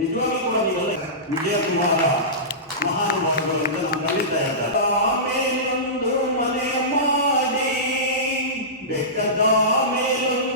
ನಿಜವಾಗ್ಲೂ ಕೂಡ ನೀವೆಲ್ಲ ವಿಜಯಕುಮಾರ ಮಹಾನುಭಾವಗಳು ಅಂತ ನಾನು ಖಂಡಿತ ಹೇಳ್ತಾರೆ ಮೇಲೊಂದು ಮನೆ ಮಾಡಿ ಬೆಟ್ಟದ ಮೇಲೊಂದು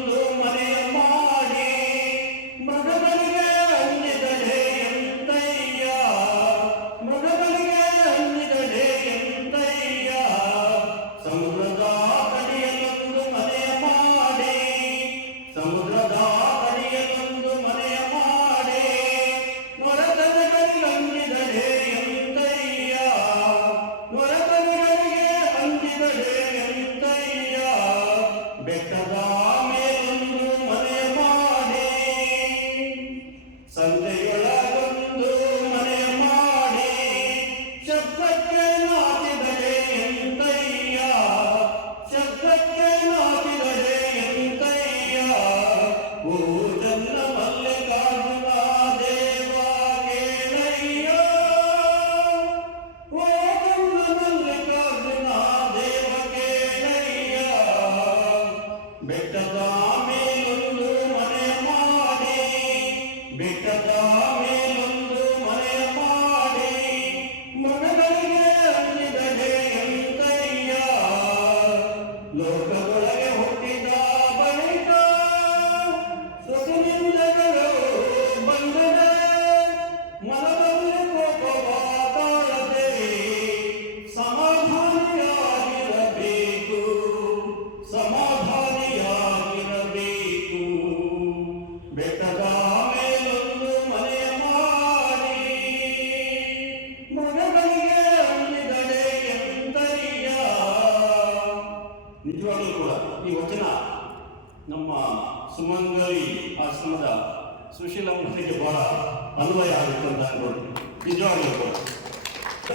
ಅನ್ವಯ ಆಗುತ್ತೆ ಅಂತ ನಿಜವಾಗಿರ್ಬೋದು ನಿಜವಾಗ್ಲೂ ಕೂಡ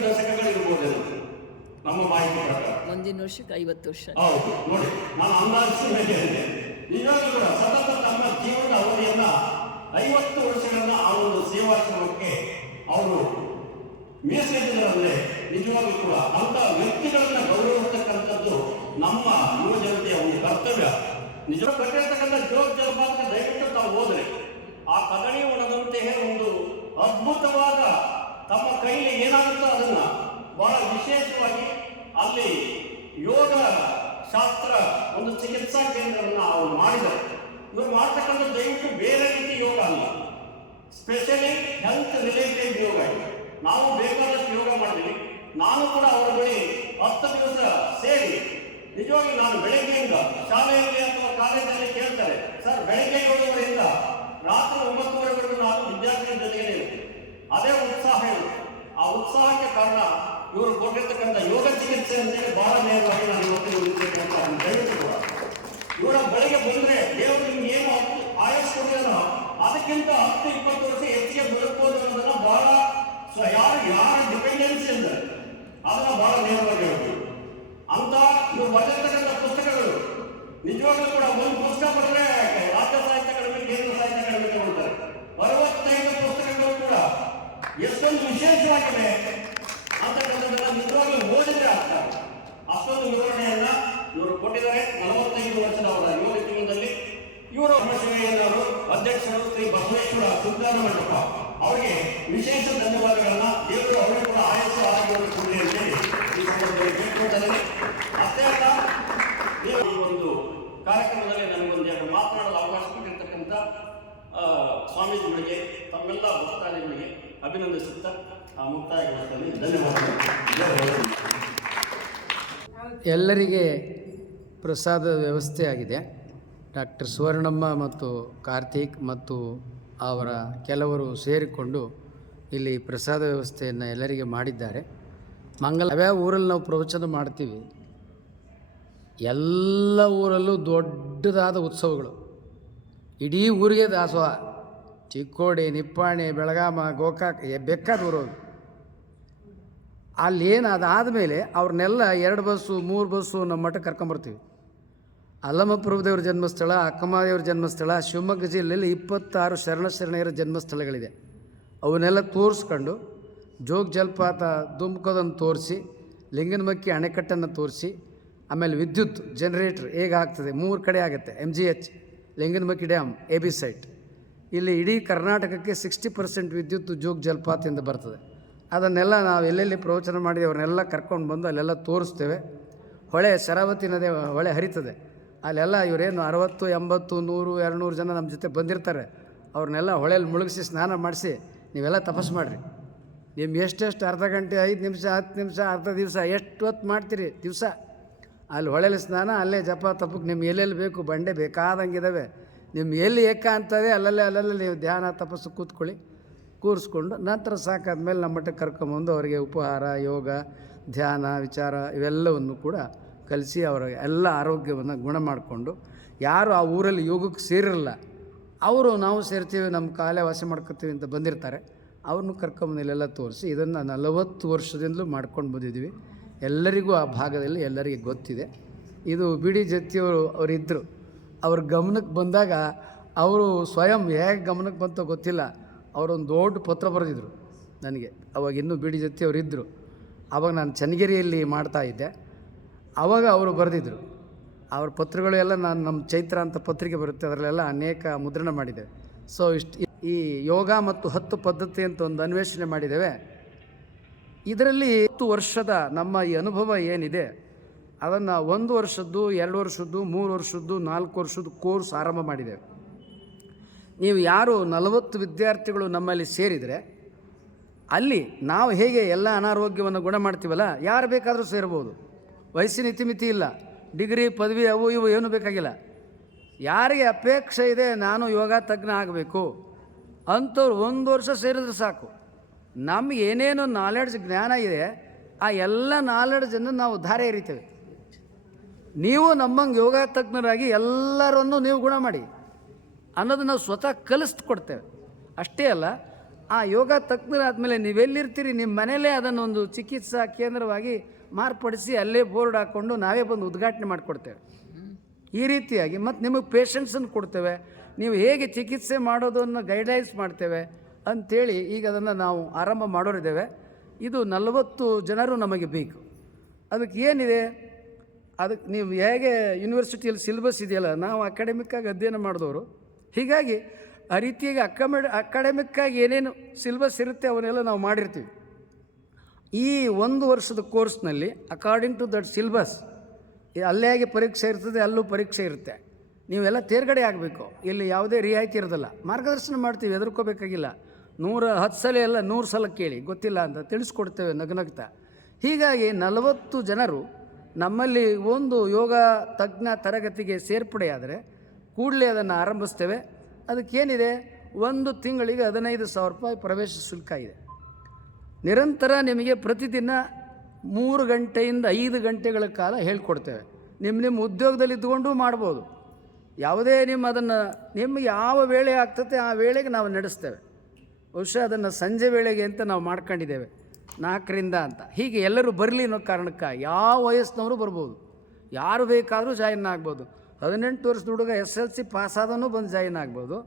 ದಶಕಗಳಿರ್ಬೋದೇನು ನಮ್ಮ ಮಾಹಿತಿ ಪ್ರಕಾರ. ಮುಂದಿನ ವರ್ಷಕ್ಕೆ ಐವತ್ತು ವರ್ಷ. ಹೌದು ನೋಡಿ ನಾನು ಅಂದಾಜಿಸಿ ಮೇಲೆ ಹೇಳಿದೆ ನಿಜವಾಗ್ಲೂ ಕೂಡ ಸತತ ತಮ್ಮ ಜೀವನ ಅವಧಿಯನ್ನ ಐವತ್ತು ವರ್ಷಗಳನ್ನ ಆ ಒಂದು ಸೇವಾಶ್ರಮಕ್ಕೆ ಅವರು ಮೀಸಲಿಟ್ಟಿದ್ದಾರಂದ್ರೆ ನಿಜವಾಗ್ಲೂ ಕೂಡ ಅಂತ ವ್ಯಕ್ತಿಗಳನ್ನ ಗೌರವಿಸ್ತಕ್ಕಂಥದ್ದು ನಮ್ಮ ಯುವ ಜನತೆಯ ಒಂದು ಕರ್ತವ್ಯ. ನಿಜ ಕಟ್ಟಿರ್ತಕ್ಕಂಥ ಜೋಗ ದಯವಿಟ್ಟು ತಾವು ಹೋದ್ರೆ. ಆ ಕದಳಿ ಒಣದಂತೆಯೇ ಒಂದು ಅದ್ಭುತವಾದ. ತಮ್ಮ ಕೈಲಿ ಏನಾಗುತ್ತೋ ಅದನ್ನ ಬಹಳ ವಿಶೇಷವಾಗಿ ಅಲ್ಲಿ ಯೋಗ ಶಾಸ್ತ್ರ ಒಂದು ಚಿಕಿತ್ಸಾ ಕೇಂದ್ರವನ್ನು ಅವರು ಮಾಡಿದರು ಇವರು ಮಾಡ್ತಕ್ಕಂಥ ದಯವಿಟ್ಟು ಬೇರೆ ರೀತಿ ಯೋಗ ಅಲ್ಲ. ಸ್ಪೆಷಲಿ ಹೆಲ್ತ್ ರಿಲೇಟೆಡ್ ಯೋಗ ಇದೆ. ನಾವು ಬೇಕಾದಷ್ಟು ಯೋಗ ಮಾಡಿದ್ವಿ ನಾನು ಕೂಡ ಅವರ ಬಳಿ ಹತ್ತು ದಿವಸ ಸೇರಿ, ನಿಜವಾಗಿ ನಾನು ಬೆಳಗ್ಗೆಯಿಂದ ಶಾಲೆಯಲ್ಲಿ ಅಥವಾ ಕಾಲೇಜಲ್ಲಿ ಕೇಳ್ತಾರೆ, ಸರ್ ಬೆಳಗ್ಗೆ ಏಳುವರೆಯಿಂದ ರಾತ್ರಿ ಒಂಬತ್ತುವರೆವರೆಗೂ ನಾನು ವಿದ್ಯಾರ್ಥಿಗಳ ಜೊತೆಗೆ ಇರುತ್ತೆ ಅದೇ ಉತ್ಸಾಹ ಇರುತ್ತೆ ಆ ಉತ್ಸಾಹಕ್ಕೆ ಕಾರಣ ಇವರು ಕೊಟ್ಟಿರ್ತಕ್ಕಂಥ ಯೋಗ ಚಿಕಿತ್ಸೆ ಅಂತೇಳಿ ಬಹಳ ನೇರವಾಗಿ ನಾನು ಇವತ್ತಿನ ಉಳಿದಿರ್ತಕ್ಕಂಥ ಅದನ್ನ ದಯವಿಟ್ಟು ಕೂಡ ಇವರ ಬೆಳಿಗ್ಗೆ ಬಂದ್ರೆ ದೇವರು ನಿಮ್ಗೆ ಏನು ಹತ್ತು ಆಯಸ್ ಕೊಟ್ಟಿದಾನೋ ಅದಕ್ಕಿಂತ ಹತ್ತು ಇಪ್ಪತ್ತು ವರ್ಷ ಹೆಚ್ಚಿಗೆ ಬದುಕಬಹುದು ಅನ್ನೋದನ್ನ ಬಹಳ ಸ್ವ- ಯಾರು ಯಾರ ಡಿಪೆಂಡೆನ್ಸಿ ಅಂದ್ರೆ ಅದನ್ನ ಬಹಳ ನೇರವಾಗಿ ಹೇಳ್ತೀವಿ ಅಂತ ಇವರು ಬರೆದಿರ್ತಕ್ಕಂಥ ಪುಸ್ತಕಗಳು ನಿಜವಾಗ್ಲೂ ಕೂಡ ಒಂದು ಪುಸ್ತಕ ಬರೆದ್ರೆ ರಾಜ್ಯ ಸಾಹಿತ್ಯ ಅಕಾಡೆಮಿ ಕೇಂದ್ರ ಸಾಹಿತ್ಯ ಅಕಾಡೆಮಿ ತಗೊಳ್ತಾರೆ ಅರವತ್ತೈದು ಪುಸ್ತಕಗಳು ಕೂಡ ಎಷ್ಟೊಂದು ವಿಶೇಷವಾಗಿದೆ ಅಂತಕ್ಕಂಥದ್ದನ್ನ ನಿಜವಾಗ್ಲೂ ಓದಿದ್ರೆ ಅರ್ಥ ಅಷ್ಟೊಂದು ವಿವರಣೆಯನ್ನ ಇವರು ಕೊಟ್ಟಿದ್ದಾರೆ. ನಲವತ್ತೈದು ವರ್ಷದ ಅವರ ಯುವ ಜೀವನದಲ್ಲಿ ಇವರು ಅವರು ಅಧ್ಯಕ್ಷರು ಶ್ರೀ ಬಸವೇಶ್ವರ ಸುಜ್ಞಾನ ಮಂಟಪ ಅವರಿಗೆ ವಿಶೇಷ ಧನ್ಯವಾದಗಳನ್ನ ದೇವರು ಅವರು ಕೂಡ ಆಯಸ್ಸು ಆರೋಗ್ಯವನ್ನು ಈ ಸಂದರ್ಭದಲ್ಲಿ ಅಷ್ಟೇ ಅಲ್ಲ, ಈ ಒಂದು ಕಾರ್ಯಕ್ರಮದಲ್ಲಿ ನನಗೊಂದು ಎರಡು ಮಾತನಾಡಲು ಅವಕಾಶ ಕೊಟ್ಟಿರ್ತಕ್ಕಂಥ ಸ್ವಾಮೀಜಿಗಳಿಗೆ, ತಮ್ಮೆಲ್ಲ ಭಕ್ತಾದಿಗಳಿಗೆ ಅಭಿನಂದಿಸುತ್ತಾ ಆ ಮುಕ್ತಾಯಗೊಳಿಸಲು ಧನ್ಯವಾದಗಳು. ಎಲ್ಲರಿಗೆ ಪ್ರಸಾದ ವ್ಯವಸ್ಥೆ ಆಗಿದೆ. ಡಾಕ್ಟರ್ ಸುವರ್ಣಮ್ಮ ಮತ್ತು ಕಾರ್ತಿಕ್ ಮತ್ತು ಅವರ ಕೆಲವರು ಸೇರಿಕೊಂಡು ಇಲ್ಲಿ ಪ್ರಸಾದ ವ್ಯವಸ್ಥೆಯನ್ನು ಎಲ್ಲರಿಗೆ ಮಾಡಿದ್ದಾರೆ. ಮಂಗಲ ಯಾವ್ಯಾವ ಊರಲ್ಲಿ ನಾವು ಪ್ರವಚನ ಮಾಡ್ತೀವಿ? ಎಲ್ಲ ಊರಲ್ಲೂ ದೊಡ್ಡದಾದ ಉತ್ಸವಗಳು. ಇಡೀ ಊರಿಗೆ ದಾಸೋಹ. ಚಿಕ್ಕೋಡಿ, ನಿಪ್ಪಾಣಿ, ಬೆಳಗಾಮ, ಗೋಕಾಕ್ ಬೇಕಾದ ಊರು ಅದಾದ ಮೇಲೆ ಅವ್ರನ್ನೆಲ್ಲ ಎರಡು ಬಸ್ಸು, ಮೂರು ಬಸ್ಸು ನಮ್ಮ ಮಠಕ್ಕೆ ಕರ್ಕೊಂಬರ್ತೀವಿ ಅಲ್ಲಮ್ಮ ಪ್ರಭುದೇವ್ರ ಜನ್ಮಸ್ಥಳ ಅಕ್ಕಮದೇವ್ರ ಜನ್ಮಸ್ಥಳ, ಶಿವಮೊಗ್ಗ ಜಿಲ್ಲೆಯಲ್ಲಿ ಇಪ್ಪತ್ತಾರು ಶರಣ ಶರಣೆಯರ ಜನ್ಮಸ್ಥಳಗಳಿದೆ. ಅವನ್ನೆಲ್ಲ ತೋರಿಸ್ಕೊಂಡು ಜೋಗ ಜಲಪಾತ ದುಮ್ಕೋದನ್ನು ತೋರಿಸಿ ಲಿಂಗನಮಕ್ಕಿ ಅಣೆಕಟ್ಟನ್ನು ತೋರಿಸಿ, ಆಮೇಲೆ ವಿದ್ಯುತ್ ಜನರೇಟ್ರ್ ಹೇಗೆ ಆಗ್ತದೆ, ಮೂರು ಕಡೆ ಆಗುತ್ತೆ M G H Linganamakki dam A B site ಇಲ್ಲಿ ಇಡೀ ಕರ್ನಾಟಕಕ್ಕೆ ಸಿಕ್ಸ್ಟಿ ಪರ್ಸೆಂಟ್ ವಿದ್ಯುತ್ ಜೋಗ ಜಲಪಾತದಿಂದ ಬರ್ತದೆ. ಅದನ್ನೆಲ್ಲ ನಾವು ಎಲ್ಲೆಲ್ಲಿ ಪ್ರವಚನ ಮಾಡಿ ಅವ್ರನ್ನೆಲ್ಲ ಕರ್ಕೊಂಡು ಬಂದು ಅಲ್ಲೆಲ್ಲ ತೋರಿಸ್ತೇವೆ. ಹೊಳೆ ಶರಾವತಿ ನದಿ ಹೊಳೆ ಹರಿತದೆ. ಅಲ್ಲೆಲ್ಲ ಇವರೇನು ಅರವತ್ತು, ಎಂಬತ್ತು, ನೂರು, ಎರಡುನೂರು ಜನ ನಮ್ಮ ಜೊತೆ ಬಂದಿರ್ತಾರೆ. ಅವ್ರನ್ನೆಲ್ಲ ಹೊಳೆಯಲ್ಲಿ ಮುಳುಗಿಸಿ ಸ್ನಾನ ಮಾಡಿಸಿ ನೀವೆಲ್ಲ ತಪಸ್ಸು ಮಾಡಿರಿ. ನಿಮ್ಮ ಎಷ್ಟೆಷ್ಟು ಅರ್ಧ ಗಂಟೆ, ಐದು ನಿಮಿಷ, ಹತ್ತು ನಿಮಿಷ, ಅರ್ಧ ದಿವಸ, ಎಷ್ಟು ಹೊತ್ತು ಮಾಡ್ತೀರಿ ದಿವಸ? ಅಲ್ಲಿ ಹೊಳೆಯಲ್ಲಿ ಸ್ನಾನ, ಅಲ್ಲೇ ಜಪ ತಪ್ಪಕ್ಕೆ ನಿಮ್ಗೆ ಎಲ್ಲೆಲ್ಲಿ ಬೇಕು ಬಂಡೆ ಬೇಕಾದಂಗಿದ್ದಾವೆ ನಿಮ್ಗೆ ಎಲ್ಲಿ ಏಕ ಅಂತದೆ ಅಲ್ಲಲ್ಲೇ ಅಲ್ಲಲ್ಲೇ ನೀವು ಧ್ಯಾನ, ತಪಸ್ಸು ಕೂತ್ಕೊಳ್ಳಿ. ಕೂರಿಸ್ಕೊಂಡು ನಂತರ ಸಾಕಾದ್ಮೇಲೆ ನಮ್ಮ ಮಟ್ಟಕ್ಕೆ ಕರ್ಕೊಂಬಂದು ಅವರಿಗೆ ಉಪಹಾರ, ಯೋಗ, ಧ್ಯಾನ, ವಿಚಾರ ಇವೆಲ್ಲವನ್ನು ಕೂಡ ಕಲಿಸಿ ಅವರ ಎಲ್ಲ ಆರೋಗ್ಯವನ್ನು ಗುಣ ಮಾಡಿಕೊಂಡು ಯಾರು ಆ ಊರಲ್ಲಿ ಯೋಗಕ್ಕೆ ಸೇರಿರಲ್ಲ, ಅವರು ನಾವು ಸೇರ್ತೀವಿ, ನಮ್ಮ ಕಾಲೇ ವಾಸ ಮಾಡ್ಕೊತೀವಿ ಅಂತ ಬಂದಿರ್ತಾರೆ. ಅವ್ರನ್ನೂ ಕರ್ಕೊಂಬಂದು ಇಲ್ಲೆಲ್ಲ ತೋರಿಸಿ ಇದನ್ನು ನಲವತ್ತು ವರ್ಷದಿಂದಲೂ ಮಾಡ್ಕೊಂಡು ಬಂದಿದ್ದೀವಿ. ಎಲ್ಲರಿಗೂ ಆ ಭಾಗದಲ್ಲಿ ಎಲ್ಲರಿಗೆ ಗೊತ್ತಿದೆ. ಇದು ಬಿ ಡಿ ಜತಿಯವರು ಅವರಿದ್ದರು ಅವ್ರ ಗಮನಕ್ಕೆ ಬಂದಾಗ ಅವರು ಸ್ವಯಂ ಹೇಗೆ ಗಮನಕ್ಕೆ ಬಂತೋ ಗೊತ್ತಿಲ್ಲ. ಅವರೊಂದು ದೊಡ್ಡ ಪತ್ರ ಬರೆದಿದ್ರು ನನಗೆ. ಅವಾಗ ಇನ್ನೂ ಬಿ ಡಿ ಜೊತೆ ಅವರಿದ್ದರು ಆವಾಗ ನಾನು ಚನ್ನಗಿರಿಯಲ್ಲಿ ಮಾಡ್ತಾ ಇದ್ದೆ. ಆವಾಗ ಅವರು ಬರೆದಿದ್ದರು ಅವ್ರ ಪತ್ರಗಳು ಎಲ್ಲ ನಾನು ನಮ್ಮ ಚೈತ್ರ ಅಂತ ಪತ್ರಿಕೆ ಬರುತ್ತೆ, ಅದರಲ್ಲೆಲ್ಲ ಅನೇಕ ಮುದ್ರಣ ಮಾಡಿದೆ. ಸೊ ಇಷ್ಟು ಈ ಯೋಗ ಮತ್ತು ಹತ್ತು ಪದ್ಧತಿ ಅಂತ ಒಂದು ಅನ್ವೇಷಣೆ ಮಾಡಿದ್ದೇವೆ. ಇದರಲ್ಲಿ ಹತ್ತು ವರ್ಷದ ನಮ್ಮ ಈ ಅನುಭವ ಏನಿದೆ, ಅದನ್ನು ಒಂದು ವರ್ಷದ್ದು, ಎರಡು ವರ್ಷದ್ದು, ಮೂರು ವರ್ಷದ್ದು, ನಾಲ್ಕು ವರ್ಷದ್ದು ಕೋರ್ಸ್ ಆರಂಭ ಮಾಡಿದ್ದೇವೆ. ನೀವು ಯಾರು ನಲವತ್ತು ವಿದ್ಯಾರ್ಥಿಗಳು ನಮ್ಮಲ್ಲಿ ಸೇರಿದರೆ, ಅಲ್ಲಿ ನಾವು ಹೇಗೆ ಎಲ್ಲ ಅನಾರೋಗ್ಯವನ್ನು ಗುಣ ಮಾಡ್ತೀವಲ್ಲ ಯಾರು ಬೇಕಾದರೂ ಸೇರ್ಬೋದು. ವಯಸ್ಸಿನ ಇತಿಮಿತಿ ಇಲ್ಲ, ಡಿಗ್ರಿ, ಪದವಿ, ಅವು ಇವು ಏನೂ ಬೇಕಾಗಿಲ್ಲ. ಯಾರಿಗೆ ಅಪೇಕ್ಷೆ ಇದೆ, ನಾನು ಯೋಗ ತಜ್ಞ ಆಗಬೇಕು. ಅಂಥವ್ರು ಒಂದು ವರ್ಷ ಸೇರಿದ್ರೆ ಸಾಕು. ನಮ್ಗೆ ಏನೇನು ನಾಲೆಡ್ಜ್ ಜ್ಞಾನ ಇದೆ, ಆ ಎಲ್ಲ ನಾಲೆಡ್ಜನ್ನು ನಾವು ಧಾರೆ ಎರಿತೇವೆ. ನೀವು ನಮ್ಮಂಗೆ ಯೋಗ ತಜ್ಞರಾಗಿ ಎಲ್ಲರನ್ನೂ ನೀವು ಗುಣ ಮಾಡಿ. ಅನ್ನೋದು ನಾವು ಸ್ವತಃ ಕಲಿಸ್ಕೊಡ್ತೇವೆ. ಅಷ್ಟೇ ಅಲ್ಲ, ಆ ಯೋಗ ತಜ್ಞರಾದ್ಮೇಲೆ ನೀವೆಲ್ಲಿರ್ತೀರಿ? ನಿಮ್ಮ ಮನೆಯಲ್ಲೇ ಅದನ್ನು ಒಂದು ಚಿಕಿತ್ಸಾ ಕೇಂದ್ರವಾಗಿ ಮಾರ್ಪಡಿಸಿ ಅಲ್ಲೇ ಬೋರ್ಡ್ ಹಾಕ್ಕೊಂಡು ನಾವೇ ಬಂದು ಉದ್ಘಾಟನೆ ಮಾಡಿಕೊಡ್ತೇವೆ. ಈ ರೀತಿಯಾಗಿ ಮತ್ತು ನಿಮಗೆ ಪೇಷನ್ಸನ್ನು ಕೊಡ್ತೇವೆ. ನೀವು ಹೇಗೆ ಚಿಕಿತ್ಸೆ ಮಾಡೋದನ್ನು ಗೈಡ್ಲೈನ್ಸ್ ಮಾಡ್ತೇವೆ ಅಂಥೇಳಿ ಈಗ ಅದನ್ನು ನಾವು ಆರಂಭ ಮಾಡೋರಿದ್ದೇವೆ. ಇದು ನಲವತ್ತು ಜನರು ನಮಗೆ ಬೇಕು. ಅದಕ್ಕೆ ಏನಿದೆ? ಅದಕ್ಕೆ ನೀವು ಹೇಗೆ ಯೂನಿವರ್ಸಿಟಿಯಲ್ಲಿ ಸಿಲೆಬಸ್ ಇದೆಯಲ್ಲ, ನಾವು ಅಕಾಡೆಮಿಕ್ಕಾಗಿ ಅಧ್ಯಯನ ಮಾಡಿದವರು ಹೀಗಾಗಿ ಆ ರೀತಿಯಾಗಿ ಅಕಮೆಡ್ ಅಕಾಡೆಮಿಕ್ಕಾಗಿ ಏನೇನು ಸಿಲೆಬಸ್ ಇರುತ್ತೆ ಅವನ್ನೆಲ್ಲ ನಾವು ಮಾಡಿರ್ತೀವಿ. ಈ ಒಂದು ವರ್ಷದ ಕೋರ್ಸ್ನಲ್ಲಿ ಅಕಾರ್ಡಿಂಗ್ ಟು ದಟ್ ಸಿಲೆಬಸ್ ಅಲ್ಲೇ ಪರೀಕ್ಷೆ ಇರ್ತದೆ, ಅಲ್ಲೂ ಪರೀಕ್ಷೆ ಇರುತ್ತೆ. ನೀವೆಲ್ಲ ತೇರ್ಗಡೆ ಆಗಬೇಕು. ಇಲ್ಲಿ ಯಾವುದೇ ರಿಯಾಯಿತಿ ಇರೋದಿಲ್ಲ. ಮಾರ್ಗದರ್ಶನ ಮಾಡ್ತೀವಿ ಎದುರ್ಕೋಬೇಕಾಗಿಲ್ಲ ನೂರ ಹತ್ತು ಸಲ ಎಲ್ಲ ನೂರು ಸಲ ಕೇಳಿ, ಗೊತ್ತಿಲ್ಲ ಅಂತ ತಿಳಿಸ್ಕೊಡ್ತೇವೆ ನಗ್ನಗ್ತ ಹೀಗಾಗಿ ನಲವತ್ತು ಜನರು ನಮ್ಮಲ್ಲಿ ಒಂದು ಯೋಗ ತಜ್ಞ ತರಗತಿಗೆ ಸೇರ್ಪಡೆಯಾದರೆ ಕೂಡಲೇ ಅದನ್ನು ಆರಂಭಿಸ್ತೇವೆ. ಅದಕ್ಕೇನಿದೆ? ಒಂದು ತಿಂಗಳಿಗೆ ಹದಿನೈದು ಸಾವಿರ ರೂಪಾಯಿ ಪ್ರವೇಶ ಶುಲ್ಕ ಇದೆ. ನಿರಂತರ ನಿಮಗೆ ಪ್ರತಿದಿನ ಮೂರು ಗಂಟೆಯಿಂದ ಐದು ಗಂಟೆಗಳ ಕಾಲ ಹೇಳ್ಕೊಡ್ತೇವೆ. ನಿಮ್ಮ ನಿಮ್ಮ ಉದ್ಯೋಗದಲ್ಲಿ ಇದ್ದುಕೊಂಡು ಮಾಡ್ಬೋದು. ಯಾವುದೇ ನಿಮ್ಮ ಅದನ್ನು, ನಿಮಗೆ ಯಾವ ವೇಳೆ ಆಗ್ತದೆ ಆ ವೇಳೆಗೆ ನಾವು ನಡೆಸ್ತೇವೆ. ಬಹುಶಃ ಅದನ್ನು ಸಂಜೆ ವೇಳೆಗೆ ಅಂತ ನಾವು ಮಾಡ್ಕೊಂಡಿದ್ದೇವೆ. ನಾಲ್ಕರಿಂದ ಅಂತ. ಹೀಗೆ ಎಲ್ಲರೂ ಬರಲಿ ಅನ್ನೋ ಕಾರಣಕ್ಕೆ ಯಾವ ವಯಸ್ಸಿನವರು ಬರ್ಬೋದು. ಯಾರು ಬೇಕಾದರೂ ಜಾಯಿನ್ ಆಗ್ಬೋದು. ಹದಿನೆಂಟು ವರ್ಷದ ಹುಡುಗ ಎಸ್ ಎಲ್ ಸಿ ಪಾಸ್ ಆದವನು ಬಂದು ಜಾಯಿನ್ ಆಗ್ಬೋದು,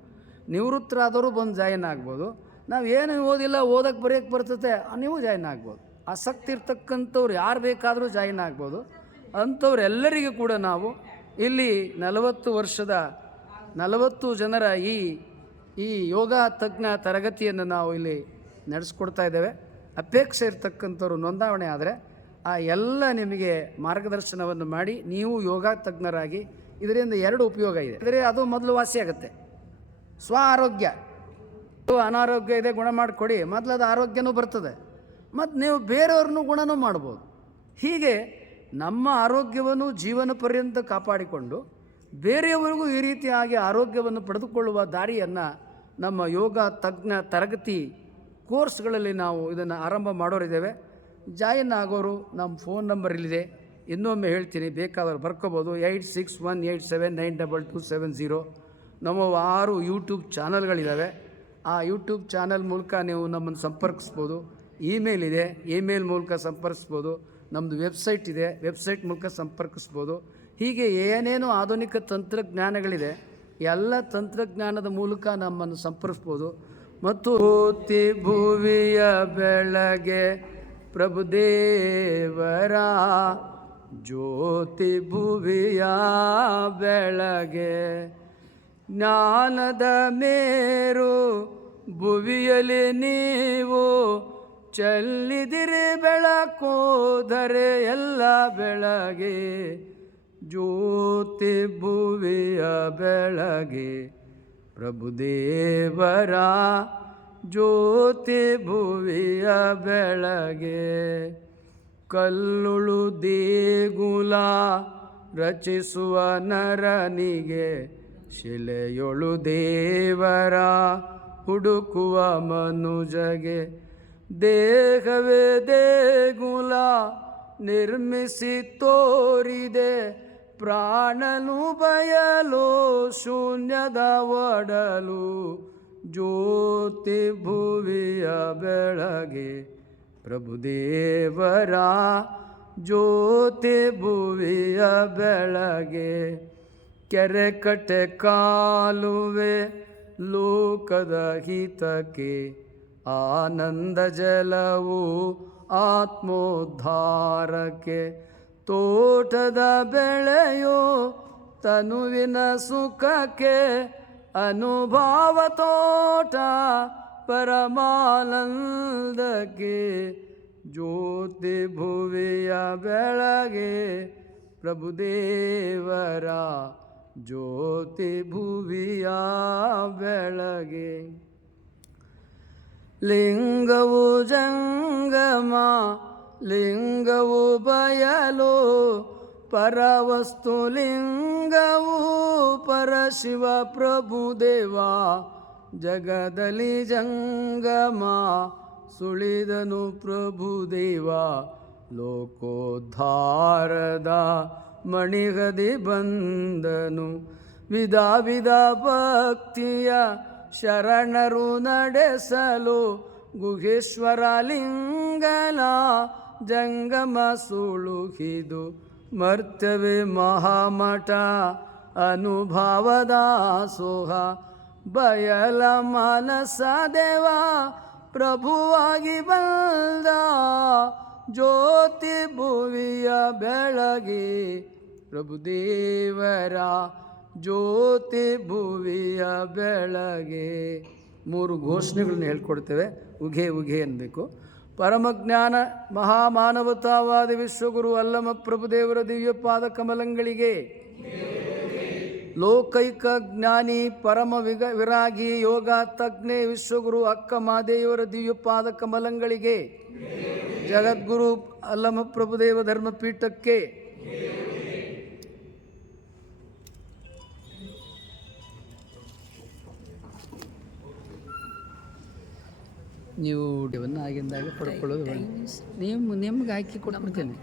ನಿವೃತ್ತರಾದವರು ಬಂದು ಜಾಯಿನ್ ಆಗ್ಬೋದು. ನಾವು ಏನು ಓದಿಲ್ಲ ಓದಕ್ಕೆ ಬರೆಯೋಕ್ಕೆ ಬರ್ತದೆ ನೀವು ಜಾಯಿನ್ ಆಗ್ಬೋದು. ಆಸಕ್ತಿ ಇರ್ತಕ್ಕಂಥವ್ರು ಯಾರು ಬೇಕಾದರೂ ಜಾಯಿನ್ ಆಗ್ಬೋದು. ಅಂಥವ್ರೆಲ್ಲರಿಗೂ ಕೂಡ ನಾವು ಇಲ್ಲಿ ನಲವತ್ತು ವರ್ಷದ ನಲವತ್ತು ಜನರ ಈ ಈ ಯೋಗ ತಜ್ಞ ತರಗತಿಯನ್ನು ನಾವು ಇಲ್ಲಿ ನಡೆಸ್ಕೊಡ್ತಾ ಇದ್ದೇವೆ. ಅಪೇಕ್ಷೆ ಇರ್ತಕ್ಕಂಥವ್ರು ನೋಂದಾವಣೆ ಆದರೆ ಆ ಎಲ್ಲ ನಿಮಗೆ ಮಾರ್ಗದರ್ಶನವನ್ನು ಮಾಡಿ ನೀವು ಯೋಗ ತಜ್ಞರಾಗಿ ಇದರಿಂದ ಎರಡು ಉಪಯೋಗ ಇದೆ. ಅಂದರೆ ಅದು ಮೊದಲು ವಾಸಿಯಾಗುತ್ತೆ ಸ್ವ ಆರೋಗ್ಯ. ಅನಾರೋಗ್ಯ ಇದೆ, ಗುಣ ಮಾಡಿಕೊಡಿ. ಮೊದಲು ಅದು ಆರೋಗ್ಯನೂ ಬರ್ತದೆ. ಮತ್ತು ನೀವು ಬೇರೆಯವ್ರನ್ನೂ ಗುಣನೂ ಮಾಡ್ಬೋದು. ಹೀಗೆ ನಮ್ಮ ಆರೋಗ್ಯವನ್ನು ಜೀವನ ಪರ್ಯಂತ ಕಾಪಾಡಿಕೊಂಡು ಬೇರೆಯವರಿಗೂ ಈ ರೀತಿಯಾಗಿ ಆರೋಗ್ಯವನ್ನು ಪಡೆದುಕೊಳ್ಳುವ ದಾರಿಯನ್ನು ನಮ್ಮ ಯೋಗ ತಜ್ಞ ತರಗತಿ ಕೋರ್ಸ್ಗಳಲ್ಲಿ ನಾವು ಇದನ್ನು ಆರಂಭ ಮಾಡೋರಿದ್ದೇವೆ. ಜಾಯಿನ್ ಆಗೋರು, ನಮ್ಮ ಫೋನ್ ನಂಬರ್ ಇಲ್ಲಿದೆ. ಇನ್ನೊಮ್ಮೆ ಹೇಳ್ತೀನಿ, ಬೇಕಾದವ್ರು ಬರ್ಕೋಬೋದು. Eight six one eight seven nine double two seven zero. ನಮ್ಮ ಆರು ಯೂಟ್ಯೂಬ್ ಚಾನಲ್ಗಳಿದ್ದಾವೆ ಆ ಯೂಟ್ಯೂಬ್ ಚಾನಲ್ ಮೂಲಕ ನೀವು ನಮ್ಮನ್ನು ಸಂಪರ್ಕಿಸ್ಬೋದು. ಇಮೇಲ್ ಇದೆ, ಇಮೇಲ್ ಮೂಲಕ ಸಂಪರ್ಕಿಸ್ಬೋದು. ನಮ್ಮದು ವೆಬ್ಸೈಟ್ ಇದೆ, ವೆಬ್ಸೈಟ್ ಮೂಲಕ ಸಂಪರ್ಕಿಸ್ಬೋದು. ಹೀಗೆ ಏನೇನು ಆಧುನಿಕ ತಂತ್ರಜ್ಞಾನಗಳಿದೆ, ಎಲ್ಲ ತಂತ್ರಜ್ಞಾನದ ಮೂಲಕ ನಮ್ಮನ್ನು ಸಂಪರ್ಕಿಸ್ಬೋದು. ಮತ್ತು ಭೂತಿ ಭುವಿಯ ಬೆಳಗ್ಗೆ ಪ್ರಭುದೇವರ ಜ್ಯೋತಿ ಭುವಿಯ ಬೆಳಗೆ ಜ್ಞಾನದ ಮೇರು ಭುವಿಯಲ್ಲಿ ನೀವು ಚೆಲ್ಲಿದಿರಿ ಬೆಳಕೋದರೆ ಎಲ್ಲ ಬೆಳಗೆ ಜ್ಯೋತಿ ಭುವಿಯ ಬೆಳಗೆ ಪ್ರಭುದೇವರ ಜ್ಯೋತಿ ಭುವಿಯ ಬೆಳಗೆ ಕಲ್ಲುಳು ದೇಗುಲ ರಚಿಸುವ ನರನಿಗೆ ಶಿಲೆಯೊಳು ದೇವರ ಹುಡುಕುವ ಮನುಜಗೆ ದೇಹವೇ ದೇಗುಲ ನಿರ್ಮಿಸಿ ತೋರಿದೆ ಪ್ರಾಣನು ಬಯಲು ಶೂನ್ಯದ ಒಡಲು ಜ್ಯೋತಿ ಭುವಿಯ ಬೆಳಗೆ ಪ್ರಭುದೇವರ ಜ್ಯೋತಿ ಭುವಿಯ ಬೆಳಗೆ ಕೆರೆ ಕಟ್ಟೆ ಕಾಲುವೆ ಲೋಕದ ಹಿತಕ್ಕೆ ಆನಂದ ಜಲವು ಆತ್ಮೋದ್ಧಾರಕ್ಕೆ ತೋಟದ ಬೆಳೆಯೋ ತನುವಿನ ಸುಖಕ್ಕೆ ಅನುಭವ ತೋಟ ಪರಮಾನಂದಕ್ಕೆ ಜ್ಯೋತಿ ಭುವಿಯ ಬೆಳಗೆ ಪ್ರಭುದೇವರ ಜ್ಯೋತಿ ಭುವಿಯ ಬೆಳಗೆ. ಲಿಂಗವು ಜಂಗಮ, ಲಿಂಗವು ಬಯಲು, ಪರವಸ್ತು ಲಿಂಗವು ಪರಶಿವ ಪ್ರಭುದೇವ ಜಗದಲ್ಲಿ ಜಂಗಮ ಸುಳಿದನು ಪ್ರಭುದೇವ ಲೋಕೋದ್ಧಾರದ ಮಣಿಗದಿ ಬಂದನು. ವಿಧ ಭಕ್ತಿಯ ಶರಣರು ನಡೆಸಲು ಗುಹೇಶ್ವರ ಲಿಂಗನ ಜಂಗಮ ಸುಳುಹಿದು. ಮರ್ತವೆ ಮಹಾಮಠ ಅನುಭವದ ಸೋಹ, ಬಯಲ ಮನಸ ದೇವ ಪ್ರಭುವಾಗಿ ಬಂದ ಜ್ಯೋತಿ ಭುವಿಯ ಬೆಳಗಿ ಪ್ರಭುದೇವರ ಜ್ಯೋತಿ ಭುವಿಯ ಬೆಳಗೆ ಮೂರು ಘೋಷಣೆಗಳನ್ನ ಹೇಳ್ಕೊಡ್ತೇವೆ. ಉಘೆ ಉಘೆ ಅನ್ನಬೇಕು. ಪರಮಜ್ಞಾನ ಮಹಾಮಾನವತಾವಾದಿ ವಿಶ್ವಗುರು ಅಲ್ಲಮ ಪ್ರಭುದೇವರ ದಿವ್ಯಪಾದ ಕಮಲಂಗಳಿಗೆ ಲೋಕೈಕ ಜ್ಞಾನಿ ಪರಮ ವಿಗ ವಿರಾಗಿ ಯೋಗ ತಜ್ಞೆ ವಿಶ್ವಗುರು ಅಕ್ಕ ಮಾದೇವರ ದಿವ್ಯಪಾದ ಕಮಲಂಗಳಿಗೆ ಜಗದ್ಗುರು ಅಲ್ಲಮ ಪ್ರಭುದೇವ ಧರ್ಮಪೀಠಕ್ಕೆ ನೀವು ಹಾಗೆಂದಾಗ ಆಗಿಂದಾಗ ಪಡ್ಕೊಳ್ಳೋದು. ನೀವು ನಿಮ್ಗೆ ಹಾಕಿ ಕೊಟ್ಬಿಡ್ತೀನಿ.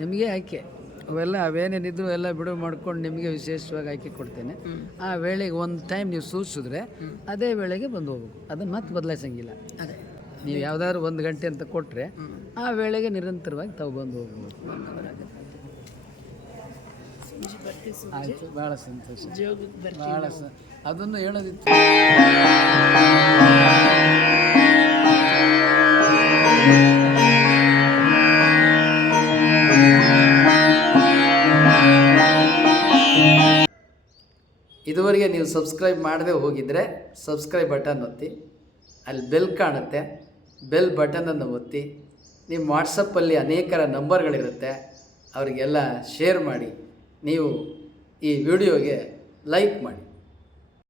ನಿಮಗೆ ಆಯ್ಕೆ. ಅವೆಲ್ಲ ಅವೇನೇನಿದ್ರು ಎಲ್ಲ ಬಿಡುವು ಮಾಡ್ಕೊಂಡು ನಿಮಗೆ ವಿಶೇಷವಾಗಿ ಹಾಕಿ ಕೊಡ್ತೇನೆ. ಆ ವೇಳೆಗೆ ಒಂದು ಟೈಮ್ ನೀವು ಸೂಚಿಸಿದ್ರೆ ಅದೇ ವೇಳೆಗೆ ಬಂದು ಹೋಗ್ಬೇಕು. ಅದನ್ನು ಮತ್ತೆ ಬದಲಾಯಿಸಂಗಿಲ್ಲ. ಅದೇ. ನೀವು ಯಾವ್ದಾದ್ರು ಒಂದು ಗಂಟೆ ಅಂತ ಕೊಟ್ಟರೆ ಆ ವೇಳೆಗೆ ನಿರಂತರವಾಗಿ ತಾವು ಬಂದು ಹೋಗ್ಬೋದು. ಆಯಿತು ಭಾಳ ಸಂತೋಷ. ಭಾಳ ಸ ಅದನ್ನು ಹೇಳೋದಿತ್ತು. ಇದುವರೆಗೆ ನೀವು ಸಬ್ಸ್ಕ್ರೈಬ್ ಮಾಡದೆ ಹೋಗಿದ್ರೆ ಸಬ್ಸ್ಕ್ರೈಬ್ ಬಟನ್ ಒತ್ತಿ. ಅಲ್ಲಿ ಬೆಲ್ ಕಾಣುತ್ತೆ. ಬೆಲ್ ಬಟನನ್ನು ಒತ್ತಿ. ನಿಮ್ಮ ವಾಟ್ಸಪ್ಪಲ್ಲಿ ಅನೇಕರ ನಂಬರ್ಗಳಿರುತ್ತೆ. ಅವರಿಗೆಲ್ಲ ಶೇರ್ ಮಾಡಿ. ನೀವು ಈ ವಿಡಿಯೋಗೆ ಲೈಕ್ ಮಾಡಿ.